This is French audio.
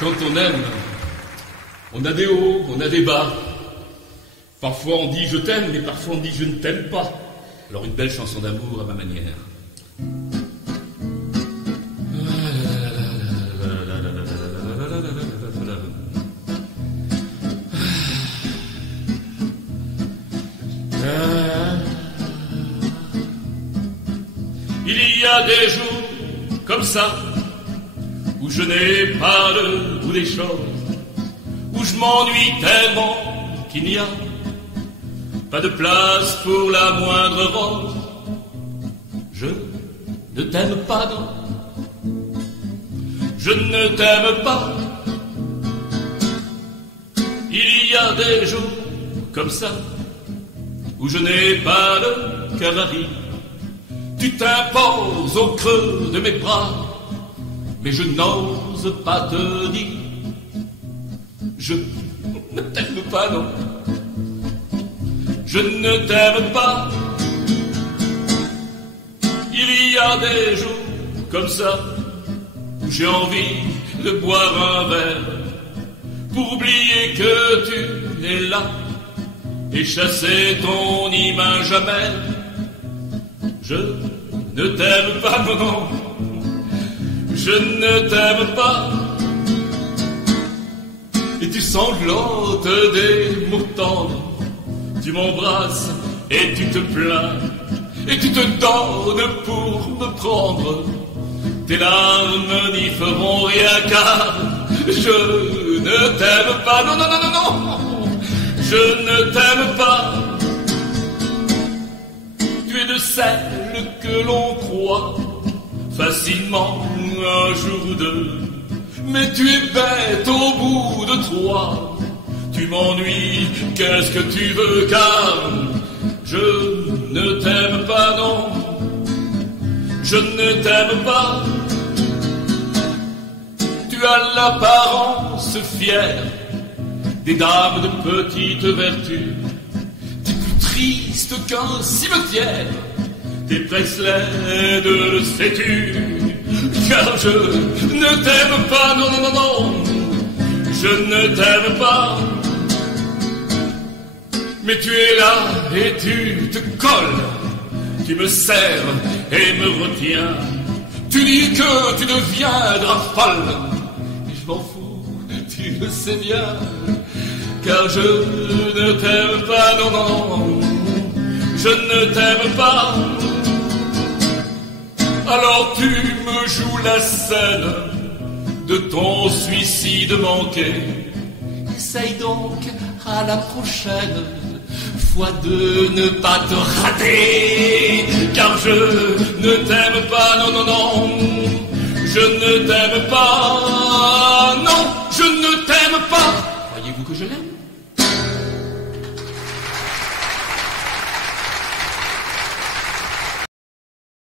Quand on aime, on a des hauts, on a des bas. Parfois on dit je t'aime, mais parfois on dit je ne t'aime pas. Alors une belle chanson d'amour à ma manière. Il y a des jours comme ça où je n'ai pas le goût des choses, où je m'ennuie tellement qu'il n'y a pas de place pour la moindre rose. Je ne t'aime pas, non, je ne t'aime pas. Il y a des jours comme ça où je n'ai pas le cœur à rire. Tu t'imposes au creux de mes bras, mais je n'ose pas te dire. Je ne t'aime pas, non, je ne t'aime pas. Il y a des jours comme ça où j'ai envie de boire un verre pour oublier que tu es là et chasser ton image amère. Je ne t'aime pas, non, non, je ne t'aime pas. Et tu sanglotes des mots tendres, tu m'embrasses et tu te plains, et tu te donnes pour me prendre. Tes larmes n'y feront rien car je ne t'aime pas, non, non, non, non, non, je ne t'aime pas. Tu es de celles que l'on croit facilement un jour ou deux, mais tu es bête au bout de trois. Tu m'ennuies, qu'est-ce que tu veux, car je ne t'aime pas, non, je ne t'aime pas. Tu as l'apparence fière des dames de petite vertu. T'es plus triste qu'un cimetière, t'es presque laide, le sais-tu, car je ne t'aime pas, non, non, non, non, je ne t'aime pas. Mais tu es là et tu te colles, tu me serres et me retiens. Tu dis que tu deviendras folle, et je m'en fous, tu le sais bien, car je ne t'aime pas, non, non, je ne t'aime pas. Alors tu me joues la scène de ton suicide manqué. Essaye donc à la prochaine fois de ne pas te rater, car je ne t'aime pas, non, non, non, je ne t'aime pas.